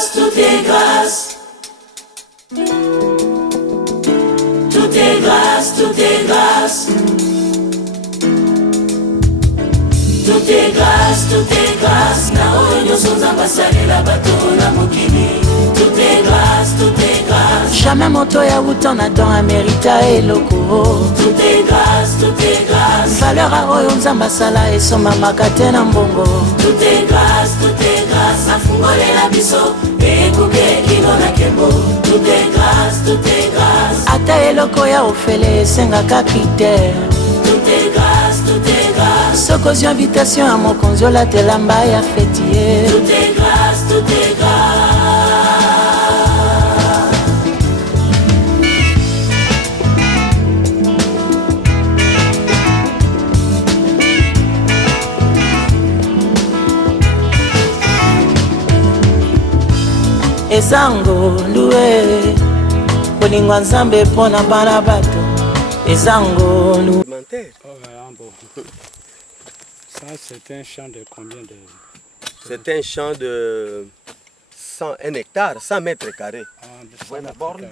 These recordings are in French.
grâce, tout est grâce. Tout est grâce, tout est grâce. Tout est grâce, tout est grâce. Na oyo nyonso nzambe asalela bato na mokili. Tout est grâce, tout est grâce. Jamais moto ya wuta na don amerita eloko. Tout est grâce, tout est grâce. Valeur a oyo nzambe asala esomamaka te na mbongo. Tout est grâce, tout est grâce. Afungolela biso ekuke kino na kembo. Tout est grâce, tout est grâce. Ata eloko ya ofele esengaka critère. Tout est grâce, tout est grâce. Soko ozwi invitation ya mokonzi olatela mba ya feti ye. Tout est grâce, tout est grâce. Eza ngolu kolingwa nzambe mpona bana bato. Eza ngolu. Ça, c'est un champ de combien de... C'est un champ de 1 hectare, 100 mètres carrés. Ah, Vous voyez la borne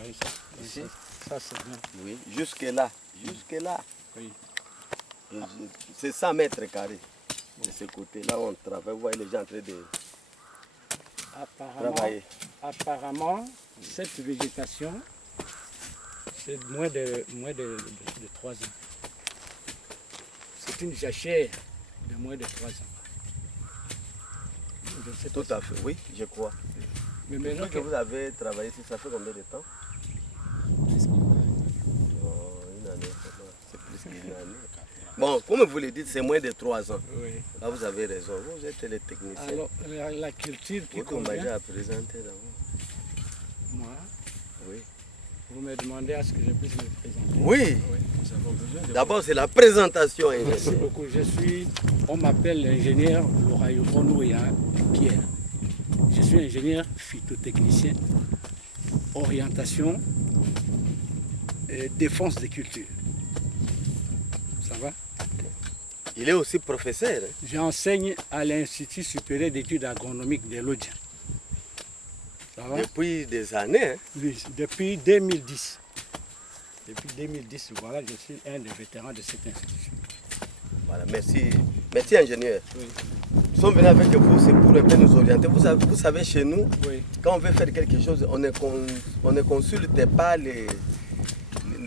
ici. Ça, c'est bien. Oui, jusque là. Jusque là. Oui. C'est 100 mètres carrés. De ce côté-là, on travaille. Vous voyez les gens en train de travailler. Apparemment, cette végétation, c'est moins de 3 ans. C'est une jachère de moins de 3 ans. Tout à fait, oui, je crois. Mais maintenant que vous avez travaillé ici, ça fait combien de temps? Une année, c'est plus qu'une année. Bon, comme vous le dites, c'est moins de 3 ans. Oui. Là, vous avez raison. Vous êtes les techniciens. Alors, la culture qui vous convient... déjà présenté d'abord. Moi? Oui. Vous me demandez à ce que je puisse me présenter? Oui. Nous avons besoin de... D'abord, c'est la présentation. Merci beaucoup. On m'appelle l'ingénieur Lorayo Pierre. Je suis ingénieur phytotechnicien, orientation et défense des cultures. Ça va? Il est aussi professeur. J'enseigne à l'Institut supérieur d'études agronomiques de Lodja. Ça va? Depuis des années. Hein? Oui, depuis 2010. Depuis 2010, voilà, je suis un des vétérans de cette institution. Voilà, merci. Merci ingénieur. Oui. Nous sommes venus avec vous, c'est pour un peu nous orienter. Vous savez, chez nous, oui, quand on veut faire quelque chose, on ne consulte pas les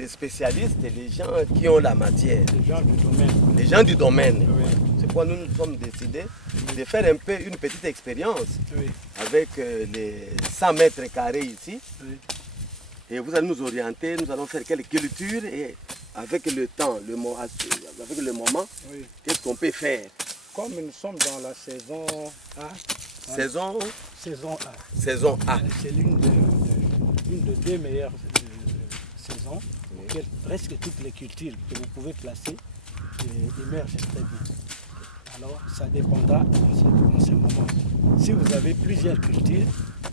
spécialistes, les gens qui ont la matière. les gens du domaine. Les gens du domaine. Oui. C'est pourquoi nous nous sommes décidés de faire un peu une petite expérience Oui. avec les 100 mètres carrés ici. Oui. Et vous allez nous orienter, nous allons faire quelques cultures et avec le temps, avec le moment, Oui. qu'est-ce qu'on peut faire? Comme nous sommes dans la saison A. Saison A. Saison A. C'est l'une des deux meilleures saisons Oui. auxquelles presque toutes les cultures que vous pouvez placer émergent très bien. Alors ça dépendra en ce moment. Si vous avez plusieurs cultures,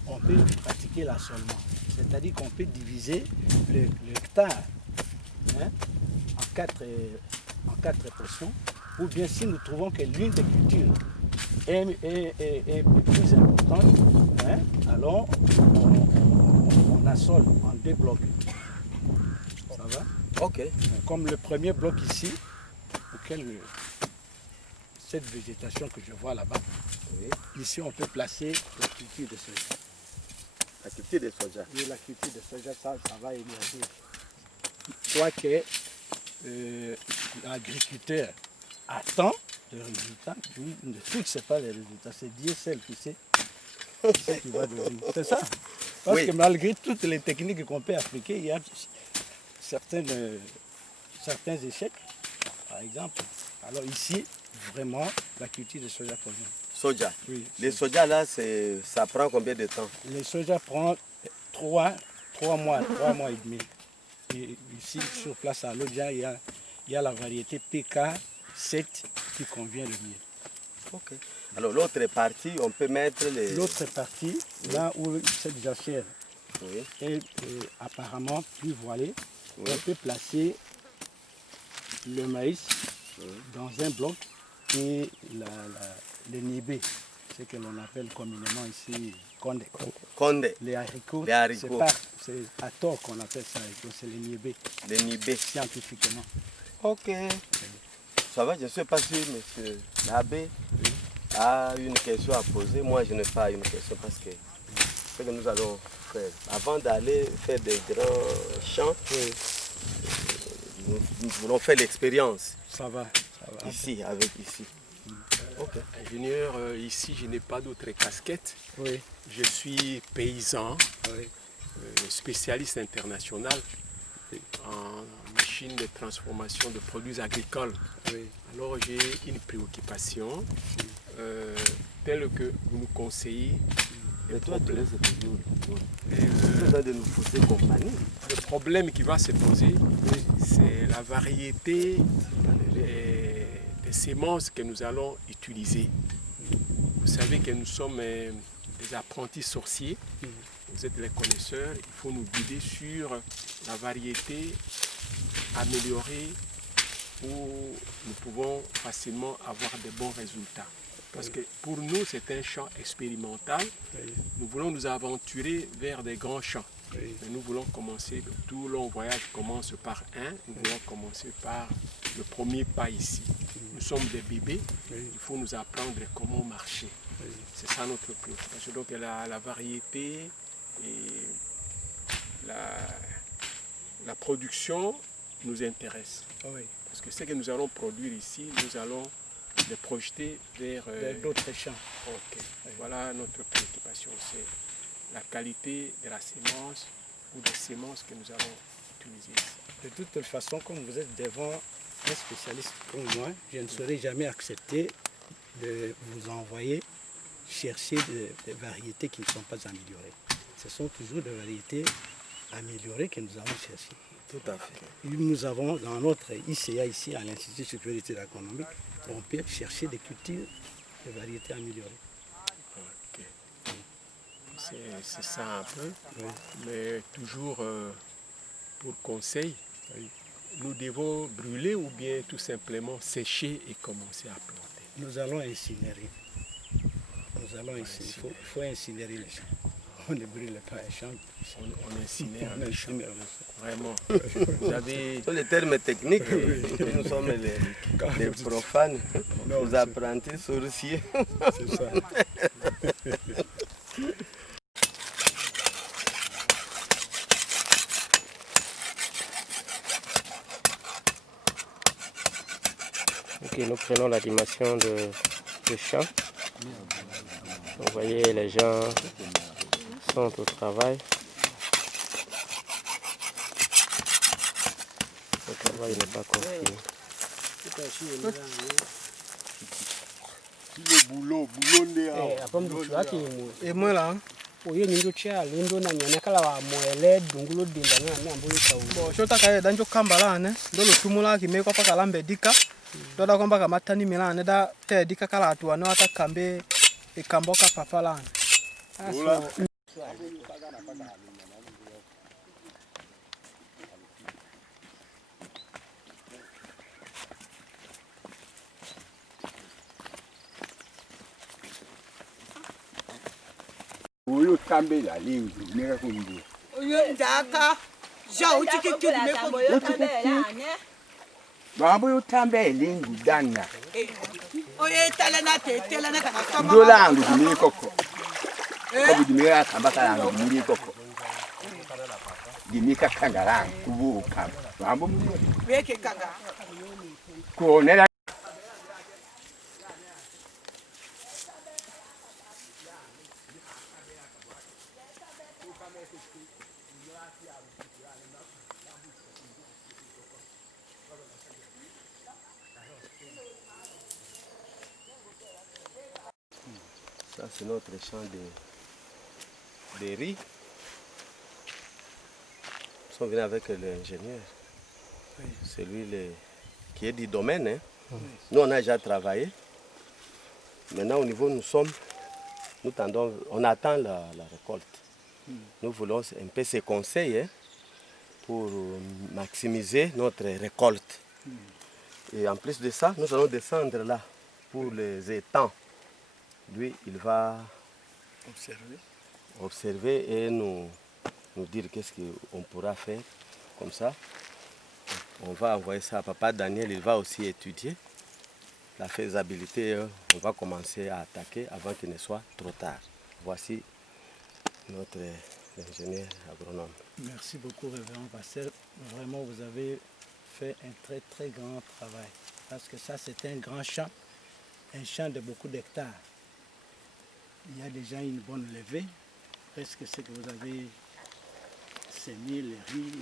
on peut pratiquer l'assolement. C'est-à-dire qu'on peut diviser l'hectare en quatre portions. Ou bien si nous trouvons que l'une des cultures est plus importante, alors on assole en 2 blocs. Ça va? Ok. Comme le premier bloc ici, auquel cette végétation que je vois là-bas, Oui. ici on peut placer la culture de soja. La culture de soja. Et la culture de soja, ça va émerger. Soit que l'agriculteur attend le résultat, lui ne fixe pas les résultats. C'est Dieu seul qui sait ce qui va devenir. C'est ça. Parce Oui. que malgré toutes les techniques qu'on peut appliquer, il y a certains échecs, par exemple. Alors ici, vraiment, la culture de soja convient. Soja. Oui. Les soja là, ça prend combien de temps? Le soja prend 3 mois et demi. Et ici, sur place à Lodja, il y a la variété PK7 qui convient le mieux. Ok. Alors l'autre partie, on peut mettre les... L'autre partie, là où cette jachère Oui. est apparemment plus voilée, Oui. on peut placer le maïs dans un bloc et le nibé, ce que l'on appelle communément ici Condé. Condé. Les haricots, Les haricots. c'est à tort qu'on appelle ça haricots, c'est les niébés, Les nibés. scientifiquement. Ok. Ça va, je ne sais pas si M. l'abbé a une question à poser. Moi, je n'ai pas une question parce que ce que nous allons faire, avant d'aller faire des grands champs, nous voulons faire l'expérience Ça va. ici, avec ici. Ok. Ingénieur, ici je n'ai pas d'autre casquette. Oui, Je suis paysan, oui. spécialiste international en machine de transformation de produits agricoles. Oui. Alors j'ai une préoccupation telle que vous nous conseillez. Mais toi, tu laisses toujours. Et Tu as de nous pousser compagnie. le problème qui va se poser, c'est la variété des semences que nous allons utiliser. Vous savez que nous sommes des apprentis sorciers. Vous êtes les connaisseurs. Il faut nous guider sur la variété améliorée où nous pouvons facilement avoir de bons résultats. Parce que pour nous, c'est un champ expérimental. Nous voulons nous aventurer vers des grands champs. Oui. Mais nous voulons commencer, tout long voyage commence par un. Nous voulons commencer par le premier pas ici. Nous sommes des bébés. Il faut nous apprendre comment marcher. C'est ça notre préoccupation. Donc la variété et la production nous intéresse. Oui. Parce que ce que nous allons produire ici, nous allons les projeter vers D'autres champs. Ok. Voilà notre préoccupation, c'est la qualité de la sémence ou des semences que nous allons utiliser ici. De toute façon, comme vous êtes devant un spécialiste comme moi, je ne saurais jamais accepter de vous envoyer chercher des variétés qui ne sont pas améliorées. Ce sont toujours des variétés améliorées que nous allons chercher. Tout à fait. Et nous avons dans notre ICA ici, à l'Institut supérieur d'études économiques, on peut chercher des cultures de variétés améliorées. Ok. C'est ça un peu, Oui. mais toujours pour conseil, nous devons brûler ou bien tout simplement sécher et commencer à planter. Nous allons incinérer. Nous allons incinérer. Il faut incinérer les champs. On ne brûle pas les champs. On incinère On les champs. incinère les champs. Vraiment. Vous avez... Sur les termes techniques, nous sommes les profanes, Non, les c'est- apprentis sorciers. C'est ça. Ok, nous prenons la dimension de champ. Vous voyez, les gens sont au travail. Le travail n'est pas confirmé. Emwela oyo ninjo cha lindo na nyane kala wa mwele dungulo dinda na ne ambulo cha Bo shota kaye danjo kambalane ndolo tumula kimeko paka lambe dika doda kwamba kamatani milane da te dika kala atu wana atakambe ikamboka papalane. Oyo tambela lingu neka kumbu. Oyo ndaka ja utiki meko Babo yo tambela lingu dana. oyo tele na kana kama Ndolangu dimiri koko. Kobu dimiri akamba kalangu dimiri koko. Dimika kangalangu kubuka. Babo mu beke kanga konela. Ça, c'est notre champ de riz. Nous sommes venus avec l'ingénieur. C'est lui qui est du domaine. Hein. Nous, on a déjà travaillé. Maintenant, au niveau où nous sommes, on attend la récolte. Nous voulons un peu ces conseils hein, pour maximiser notre récolte. Et en plus de ça, nous allons descendre là pour les étangs. lui, il va observer. et nous dire qu'est-ce qu'on pourra faire. Comme ça, on va envoyer ça à papa Daniel, il va aussi étudier la faisabilité. On va commencer à attaquer avant qu'il ne soit trop tard. Voici notre ingénieur agronome. Merci beaucoup, révérend pasteur. Vraiment, vous avez fait un très très grand travail. Parce que ça, c'est un grand champ, un champ de beaucoup d'hectares. Il y a déjà une bonne levée. Presque ce que vous avez semé, les riz,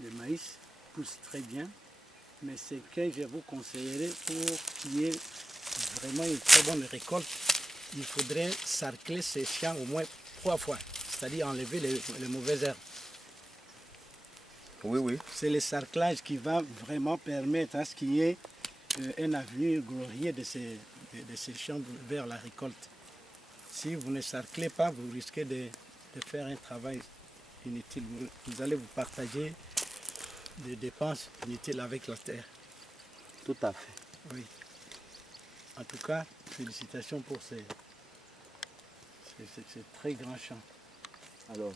le maïs pousse très bien. Mais ce que je vous conseillerais pour qu'il y ait vraiment une très bonne récolte, il faudrait sarcler ces champs au moins 3 fois, c'est-à-dire enlever les mauvaises herbes. Oui, oui. C'est le sarclage qui va vraiment permettre à ce qu'il y ait un avenir glorieux de ces champs vers la récolte. Si vous ne sarclez pas, vous risquez de faire un travail inutile. Vous allez vous partager des dépenses inutiles avec la terre. Tout à fait. Oui. En tout cas, félicitations pour ces très grands champs. Alors,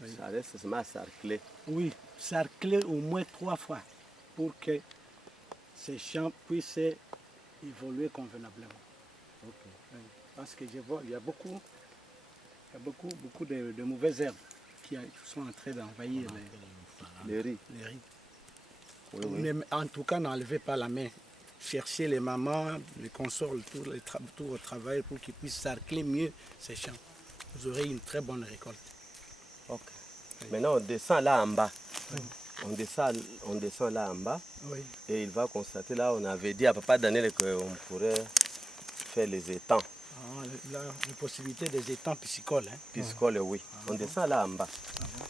oui. Ça reste seulement à sarcler. Oui, sarcler au moins 3 fois pour que ces champs puissent évoluer convenablement. Okay. Oui. Parce que je vois, il y a beaucoup de mauvaises herbes qui sont en train d'envahir les riz. Oui, oui. En tout cas, n'enlevez pas la main. Cherchez les mamans, les consorts, tout au travail pour qu'ils puissent sarcler mieux ces champs. Vous aurez une très bonne récolte. Ok. Oui. Maintenant, on descend là en bas. Oui. On descend là en bas. Oui. Et il va constater, là, on avait dit à papa Daniel qu'on pourrait faire les étangs. Ah, la possibilité des étangs piscicoles. Hein? Piscicoles, oui. Ah, on descend là en bas. Ah, bon?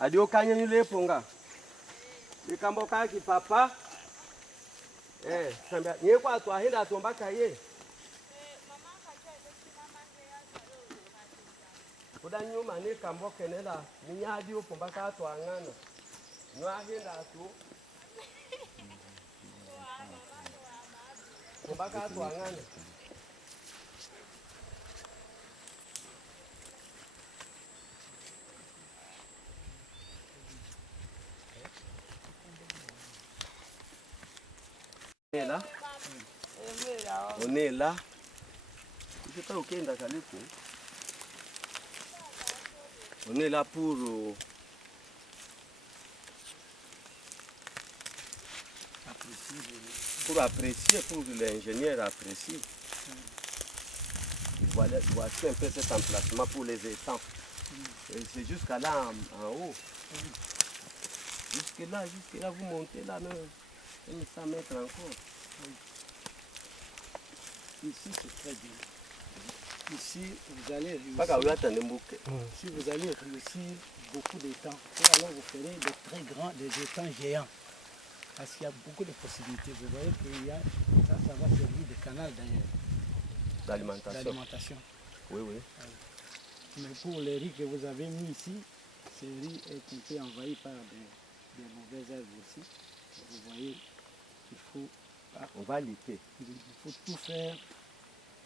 Adio kanya yule ponga. Likambo kaki papa. Sambia nye kwa twahinda tombaka ye. Kuda nyuma ni kambo kenela ninyadi upombaka twangana. Nwahinda tu. Pombaka twangana. Là. On est là. On est là pour apprécier, pour l'ingénieur apprécier. Voilà, voici un peu cet emplacement pour les étangs. C'est jusqu'à là en haut. Jusque là, vous montez là, 100 mètres encore. Oui. Ici, c'est très bien. Ici, vous allez réussir. Si vous allez réussir beaucoup d'étangs, alors vous ferez des étangs géants. Parce qu'il y a beaucoup de possibilités. Vous voyez que ça va servir de canal d'ailleurs. D'alimentation. Oui, oui. Mais pour les riz que vous avez mis ici, ces riz est un peu envahi par des mauvaises herbes aussi. Vous voyez, on va lutter. Il faut tout faire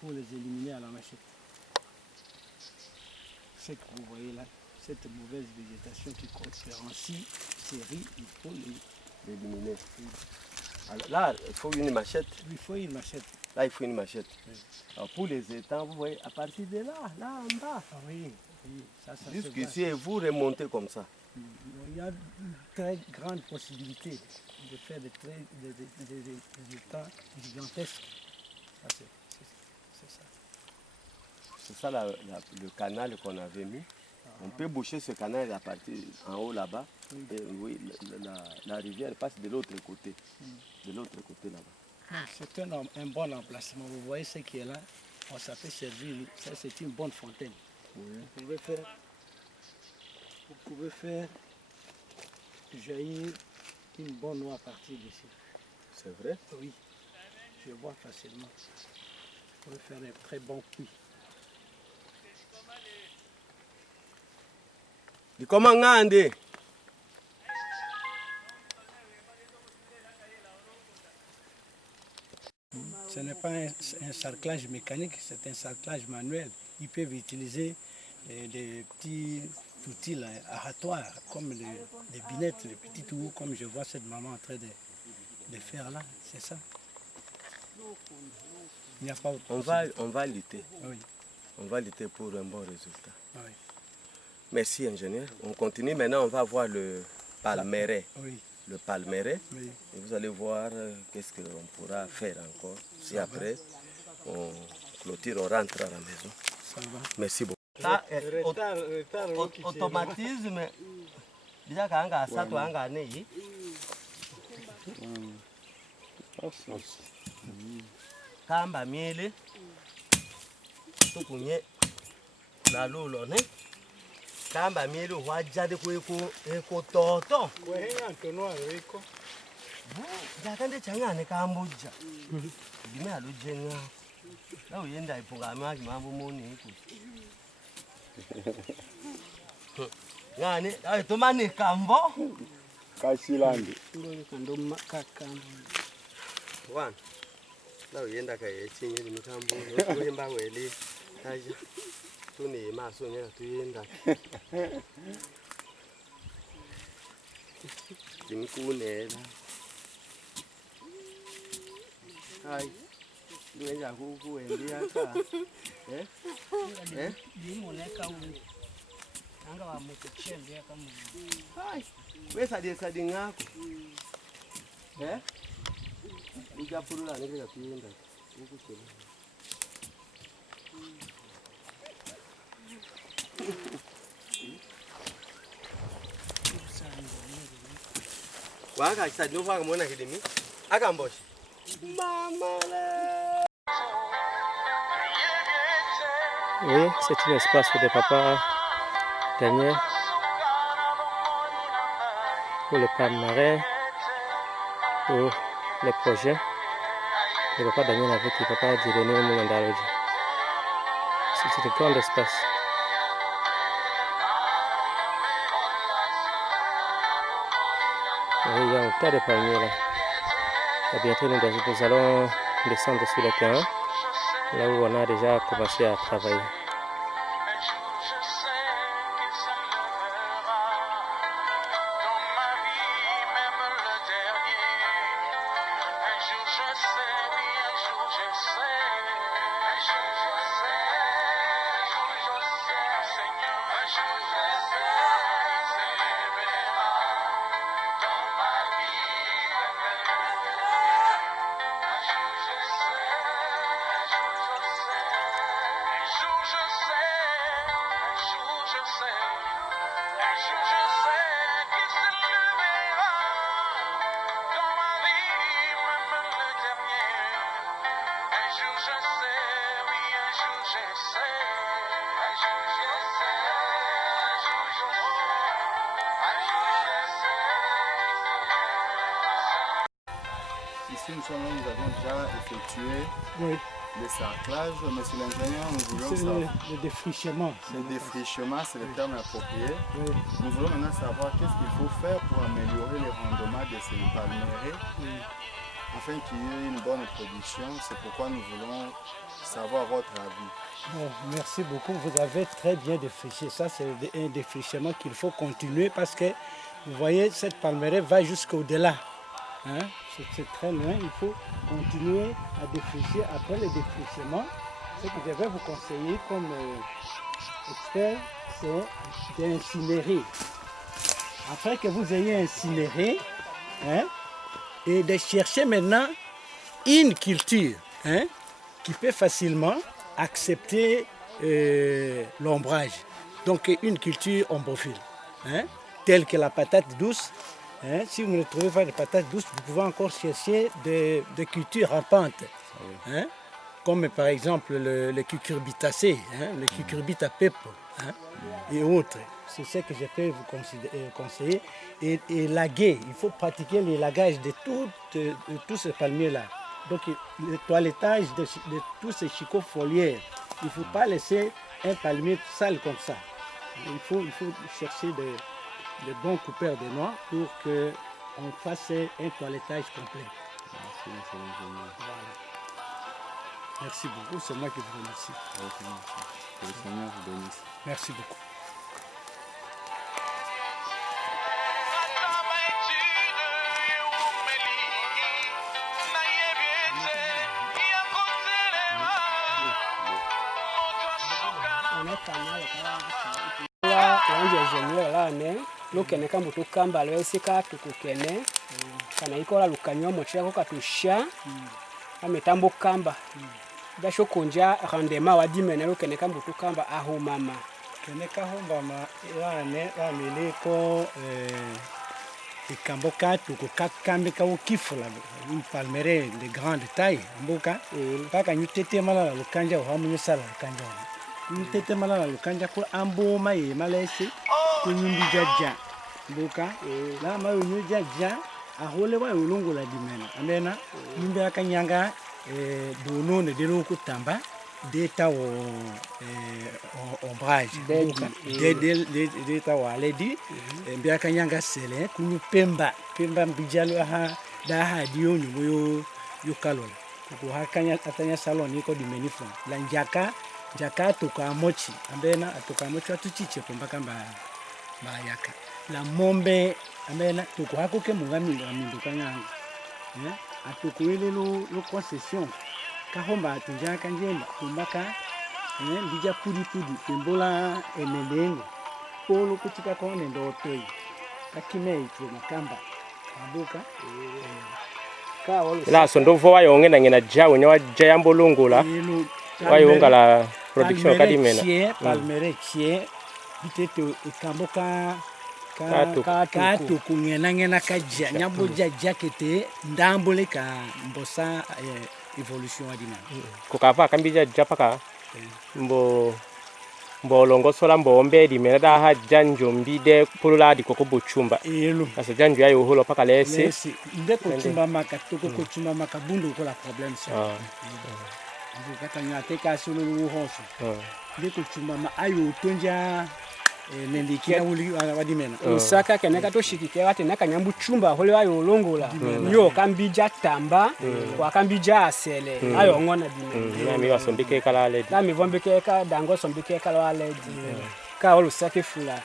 pour les éliminer à la machette. Ce que vous voyez là, cette mauvaise végétation qui différencie ces riz, il faut l'éliminer. Alors là, il faut une machette. Il faut une machette. Là, il faut une machette. Oui. Alors pour les étangs, vous voyez, à partir de là en bas. Ah oui, ça jusqu'ici, et vous remontez comme ça. Il y a une très grande possibilité de faire des étangs gigantesques. C'est ça. C'est ça le canal qu'on avait mis. On peut boucher ce canal à partir en haut là-bas. Oui. Et oui, la rivière passe de l'autre côté. De l'autre côté là-bas. C'est un bon emplacement. Vous voyez ce qui est là. Ça peut servir. Ça, c'est une bonne fontaine. Oui. Vous pouvez faire jaillir une bonne eau à partir d'ici. C'est vrai? Oui. Je vois facilement. Vous pouvez faire un très bon puits. Comment ngande? pas un sarclage mécanique, c'est un sarclage manuel. Ils peuvent utiliser des petits outils là, aratoires, comme les binettes, les petits tours, comme je vois cette maman en train de faire là. C'est ça. Il n'y a pas autre on va lutter. Oui. On va lutter pour un bon résultat. Oui. Merci, ingénieur. On continue. Maintenant, on va voir le palmeret. Oui. Le palmeret. Oui. Et vous allez voir qu'est-ce qu'on pourra faire encore. Si après, on clôture, on rentre à la maison. Ça va. Merci beaucoup. Automatisme. Déjà, quand on a ça, on a gagné. Kamba miele tukunye na lulo ne kamba miele wajade eko toto jakande changane kambuja dime alujenga la uyenda ipogama kimambo moni iko ngane ay tomani kambo Kashilandi. One. Now you end up seeing in the campo, going back where to me, Master, to end up. In Kune. Hi. Who and the car? Eh? Hi. Where's I deciding up? Eh? Ujapurula nile kuenda huku chini. Waka kisadi no faka mona kidimi. Akamboshi. Oui, c'est un espace de papa Daniel pour le palmarès, pour les projets. Le papa Daniel avec le papa Dieudonné Moulindaloji. C'est un grand espace. Et il y a un tas de palmiers là. Et bientôt nous allons descendre sur le terrain, là où on a déjà commencé à travailler. Ici, nous avons déjà effectué le sarclage, monsieur l'ingénieur, nous voulons savoir. Le défrichement. Le défrichement, c'est le terme approprié. Oui. Nous voulons maintenant savoir qu'est-ce qu'il faut faire pour améliorer le rendement de ces palmeraies, afin qu'il y ait une bonne production. C'est pourquoi nous voulons savoir votre avis. Bon, merci beaucoup, vous avez très bien défriché. Ça, c'est un défrichement qu'il faut continuer parce que, vous voyez, cette palmeraie va jusqu'au-delà. Hein? C'est très loin, il faut continuer à défricher. Après le défrichement, ce que je vais vous conseiller comme expert, c'est d'incinérer. Après que vous ayez incinéré, hein, et de chercher maintenant une culture, hein, qui peut facilement accepter l'ombrage. Donc une culture ombrophile, hein, telle que la patate douce. Hein, si vous ne trouvez pas de patates douces, vous pouvez encore chercher des cultures rampantes, hein, comme par exemple le cucurbitacé, hein, le cucurbita pepo, hein, et autres. C'est ce que je peux vous conseiller. Et laguer, il faut pratiquer l'élagage de tous ces palmiers-là. Donc le toilettage de tous ces chicots foliaires. Il ne faut pas laisser un palmier sale comme ça. Il faut chercher de bons coupeurs de noix pour qu'on fasse un toilettage complet. Merci, monsieur l'ingénieur. Voilà. Merci beaucoup, c'est moi qui vous remercie. Que le Seigneur vous bénisse. Merci beaucoup. wanje ingenieur lane lukene kambu tukamba lwesika tukukene kana ikola lukanyo mochako katusha ametambo kamba dasho kunja rendement wa dimene lukene kambu tukamba ahumama kene kahumbama lane lamileko ikambo katuku kakambika ukifula palmere de grande taille mbuka paka nyutete malala lukanja uhamunyusala lukanja nyutete malala lukanja ko amboma ye malesi kunyumbi jaja mbuka la mayo nyujaja ahole wa ulungu dimena amena nyumbi akanyanga donone de lokutamba deta o ombrage deta wa ledi mbia kanyanga sele kunyu pemba mbijalo ha da ha dio nyuyo yukalola ko hakanya atanya salon iko dimenifon la njaka toka mochi ambena atoka mochi atuchiche mpaka mba yaka la mombe ambena toko hakoke mungami amindo kanyanga atokuele lo concession kahomba tunjaka njenda kumbaka ndija pudi tembola enelengo polo kuchika kone ndotoi akime itu makamba abuka la sondovo wayonge na ngena jawo nyawa jayambo lungula wayonga la production kadimena palmere chie biteto ikamboka katu kungena kaja nyambo jaja kete ndambole ka mbosa evolution adina kukava kambija japaka mbo longo sola mbombe dimena da ha janjo mbide pulula di koko buchumba asa janjo yayo holo paka lesi inde ko chumba maka toko ko chumba maka bundu ko la problème ça ndio kata nyate ka solo lu hoso inde ko chumba ma ayo tonja nendikia uli wadimena usaka keneka to shikike wate naka nyambu chumba hole ayo longola yo kambija tamba kwa kambija asele ayo ngona dimena na mi wasombike kala ledi na mi vombike ka dango sombike kala ledi ka olusake fula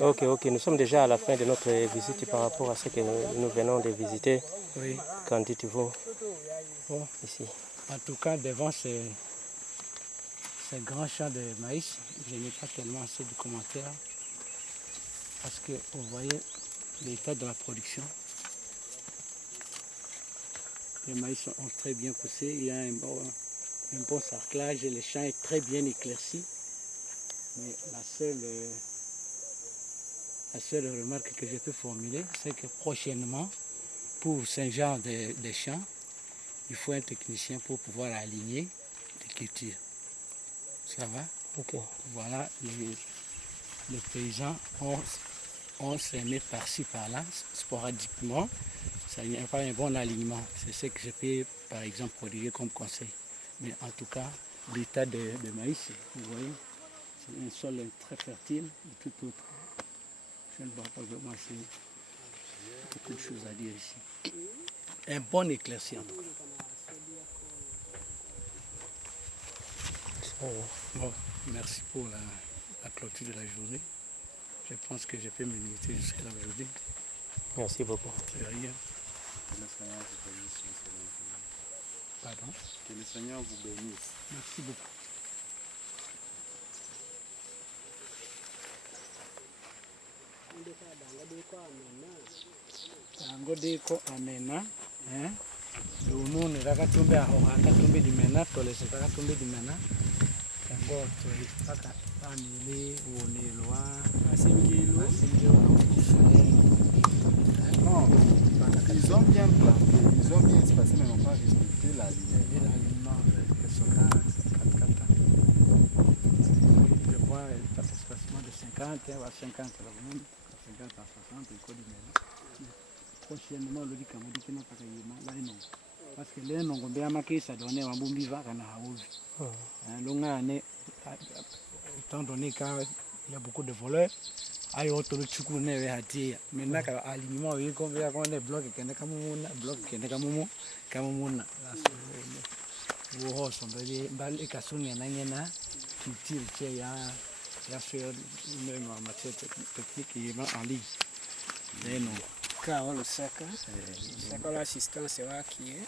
Ok, nous sommes déjà à la fin de notre visite par rapport à ce que nous venons de visiter. Oui. Qu'en dites-vous ici? En tout cas, devant ces grands champs de maïs, je n'ai pas tellement assez de commentaires parce que vous voyez l'état de la production. Les maïs ont très bien poussé, il y a un bon sarclage et le champ est très bien éclairci. Mais la seule remarque que je peux formuler, c'est que prochainement, pour ce genre de champs, il faut un technicien pour pouvoir aligner les cultures. Ça va? Ok. Voilà, les paysans ont semé par-ci, par-là, sporadiquement. Ça n'y a pas un bon alignement. C'est ce que je peux, par exemple, prodiguer comme conseil. Mais en tout cas, l'état de maïs, vous voyez, c'est un sol très fertile et tout autre. Je ne vois pas vraiment beaucoup de choses à dire ici. Un bon éclairci en tout cas. Bon, merci pour la clôture de la journée. Je pense que je peux me limiter jusqu'à là aujourd'hui. Merci beaucoup. De rien. Que le Seigneur vous bénisse. Pardon? Que le Seigneur vous bénisse. Merci beaucoup. Dango deko amena, lunune rakatumbe aho akatumbe dimena, tolese rakatumbe dimena. Dango toi paka amili wonelwa asingilo. Non, ils ont bien planté, ils ont bien espacé, mais n'ont pas respecté l'alignement. Je vois l'espacement de 50 à 50 à 50 à 60 et prochainement le dikamudi kina kakayima la non parce que les non ngombe amaki ça donner un bon biva kana haovi longa ne étant donné qu'il y a beaucoup de voleurs ayo otolo chukuru ne we hatia maintenant ka alignement we ko be ko ne bloc kene kamuna bloc kene kamuna wo ho son be bal ekasunya na ngena culture che ya faire même en matière technique et en ligne. Mais non. Quand on le sac, l'assistance c'est là qui est.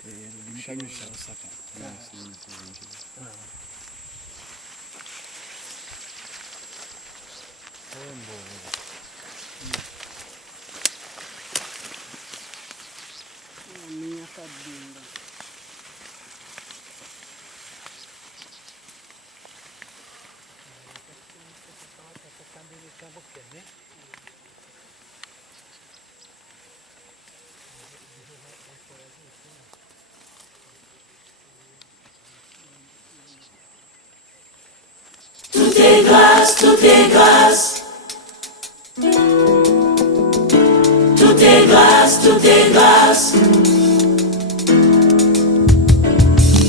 Tout est grâce, tout est grâce. Tout est grâce, tout est grâce.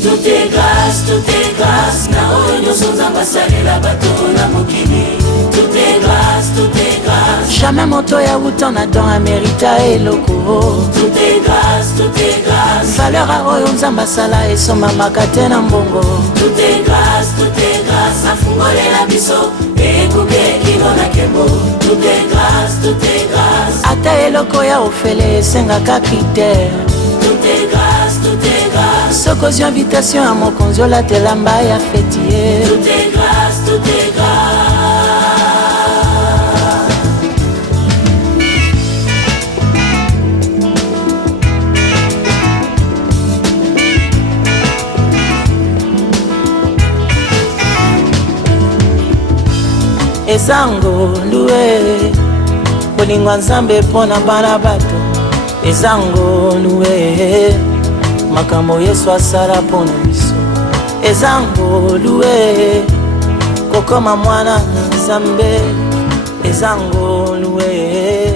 Tout est grâce, tout est grâce. Na oyo nyonso nzambe asalela bato na mokili. Tout est grâce, tout est grâce. Jamais moto ya wuta na don amerita eloko. Tout est grâce, tout est grâce. Valeur a oyo nzambe asala esomamaka te na mbongo. Tout est grâce, tout est grâce. Afungolela biso ekuke kino na kembo. Tout est grâce, tout est grâce. Ata eloko ya ofele esengaka critère. Tout est grâce, tout est grâce. Sokozwi invitation ya mokonzi olatela mba ya feti ye. Tout est grâce, tout est grâce. Ezango luwe bolingwa nzambe mpona bana bato. Ezango luwe makambo Yesu asala mpona biso. Ezango luwe kokoma mwana na nzambe. Ezango luwe